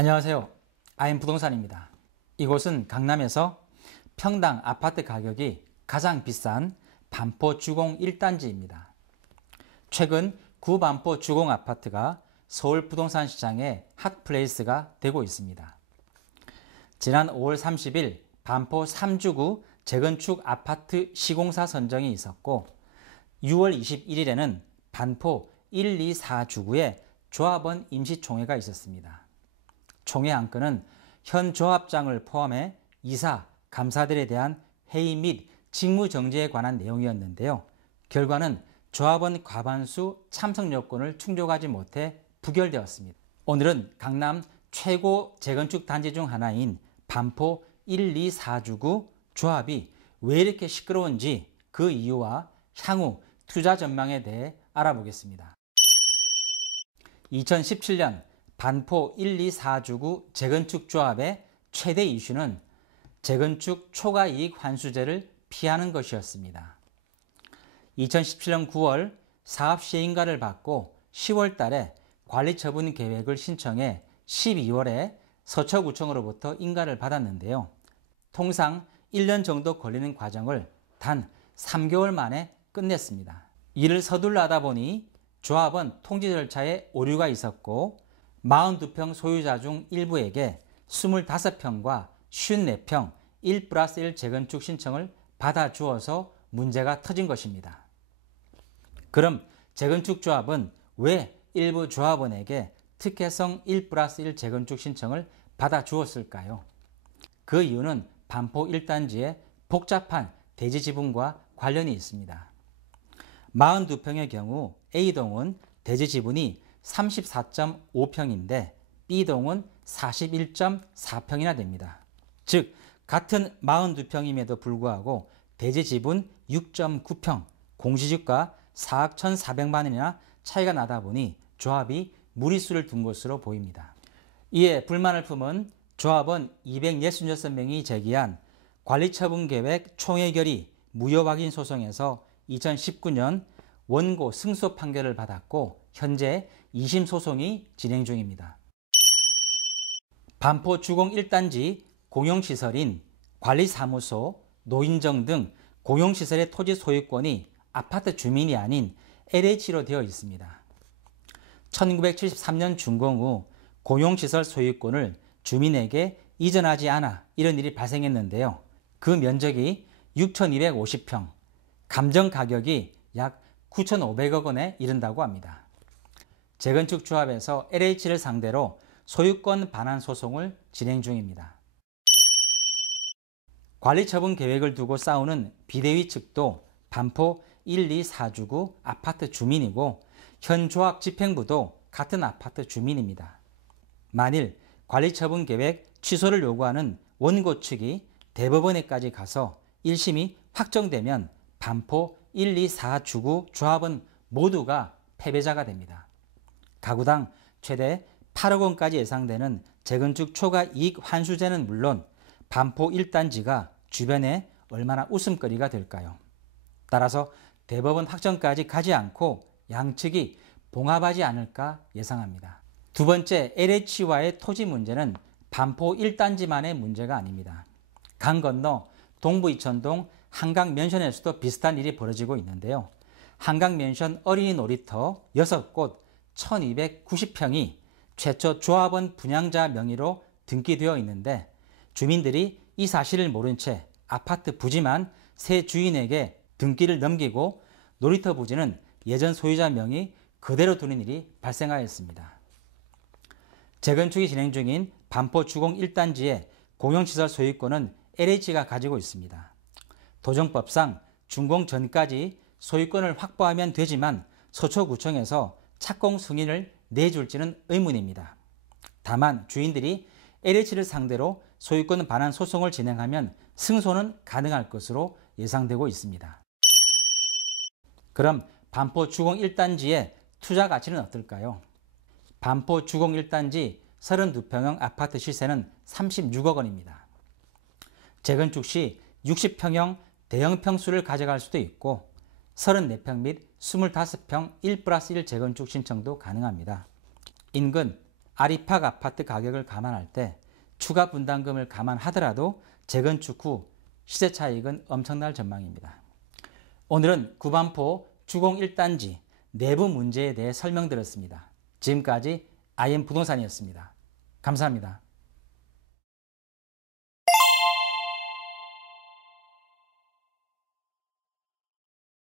안녕하세요. 아임부동산입니다. 이곳은 강남에서 평당 아파트 가격이 가장 비싼 반포 주공 1단지입니다. 최근 구반포 주공 아파트가 서울 부동산 시장의 핫플레이스가 되고 있습니다. 지난 5월 30일 반포 3주구 재건축 아파트 시공사 선정이 있었고 6월 21일에는 반포 1, 2, 4주구의 조합원 임시총회가 있었습니다. 총회 안건은 현 조합장을 포함해 이사, 감사들에 대한 해임 및 직무정지에 관한 내용이었는데요. 결과는 조합원 과반수 참석 요건을 충족하지 못해 부결되었습니다. 오늘은 강남 최고 재건축 단지 중 하나인 반포 1, 2, 4주구 조합이 왜 이렇게 시끄러운지 그 이유와 향후 투자 전망에 대해 알아보겠습니다. 2017년 반포 1, 2, 4주구 재건축 조합의 최대 이슈는 재건축 초과이익 환수제를 피하는 것이었습니다. 2017년 9월 사업 시행인가를 받고 10월 달에 관리처분 계획을 신청해 12월에 서초구청으로부터 인가를 받았는데요. 통상 1년 정도 걸리는 과정을 단 3개월 만에 끝냈습니다. 이를 서둘러 하다 보니 조합원 통지 절차에 오류가 있었고 42평 소유자 중 일부에게 25평과 54평 1+1 재건축 신청을 받아주어서 문제가 터진 것입니다. 그럼 재건축 조합은 왜 일부 조합원에게 특혜성 1+1 재건축 신청을 받아주었을까요? 그 이유는 반포 1단지의 복잡한 대지 지분과 관련이 있습니다. 42평의 경우 A동은 대지 지분이 34.5평인데 B동은 41.4평이나 됩니다. 즉 같은 42평임에도 불구하고 대지 지분 6.9평, 공시지가 4억 1,400만 원이나 차이가 나다 보니 조합이 무리수를 둔 것으로 보입니다. 이에 불만을 품은 조합원 266명이 제기한 관리처분계획 총회 결의 무효 확인 소송에서 2019년 원고 승소 판결을 받았고 현재 2심 소송이 진행 중입니다. 반포 주공 1단지 공용시설인 관리사무소, 노인정 등 공용시설의 토지 소유권이 아파트 주민이 아닌 LH로 되어 있습니다. 1973년 준공 후 공용시설 소유권을 주민에게 이전하지 않아 이런 일이 발생했는데요. 그 면적이 6,250평, 감정 가격이 약 9,500억 원에 이른다고 합니다. 재건축 조합에서 LH를 상대로 소유권 반환 소송을 진행 중입니다. 관리처분 계획을 두고 싸우는 비대위 측도 반포 1, 2, 4주구 아파트 주민이고 현 조합 집행부도 같은 아파트 주민입니다. 만일 관리처분 계획 취소를 요구하는 원고 측이 대법원에까지 가서 1심이 확정되면 반포 1, 2, 4주구 조합은 모두가 패배자가 됩니다. 가구당 최대 8억 원까지 예상되는 재건축 초과 이익 환수제는 물론 반포 1단지가 주변에 얼마나 웃음거리가 될까요? 따라서 대법원 확정까지 가지 않고 양측이 봉합하지 않을까 예상합니다. 두 번째, LH와의 토지 문제는 반포 1단지만의 문제가 아닙니다. 강 건너 동부 이천동 한강맨션에서도 비슷한 일이 벌어지고 있는데요. 한강맨션 어린이 놀이터 6곳 1290평이 최초 조합원 분양자 명의로 등기되어 있는데 주민들이 이 사실을 모른 채 아파트 부지만 새 주인에게 등기를 넘기고 놀이터 부지는 예전 소유자 명의 그대로 두는 일이 발생하였습니다. 재건축이 진행 중인 반포 주공 1단지의 공용시설 소유권은 LH가 가지고 있습니다. 도정법상 준공 전까지 소유권을 확보하면 되지만 서초구청에서 착공 승인을 내줄지는 의문입니다. 다만 주인들이 LH를 상대로 소유권 반환 소송을 진행하면 승소는 가능할 것으로 예상되고 있습니다. 그럼 반포 주공 1단지의 투자 가치는 어떨까요? 반포 주공 1단지 32평형 아파트 시세는 36억 원입니다. 재건축 시 60평형 대형 평수를 가져갈 수도 있고 34평 및 25평 1+1 재건축 신청도 가능합니다. 인근 아리팍 아파트 가격을 감안할 때 추가 분담금을 감안하더라도 재건축 후 시세 차익은 엄청날 전망입니다. 오늘은 구반포 주공 1단지 내부 문제에 대해 설명드렸습니다. 지금까지 IM 부동산이었습니다. 감사합니다.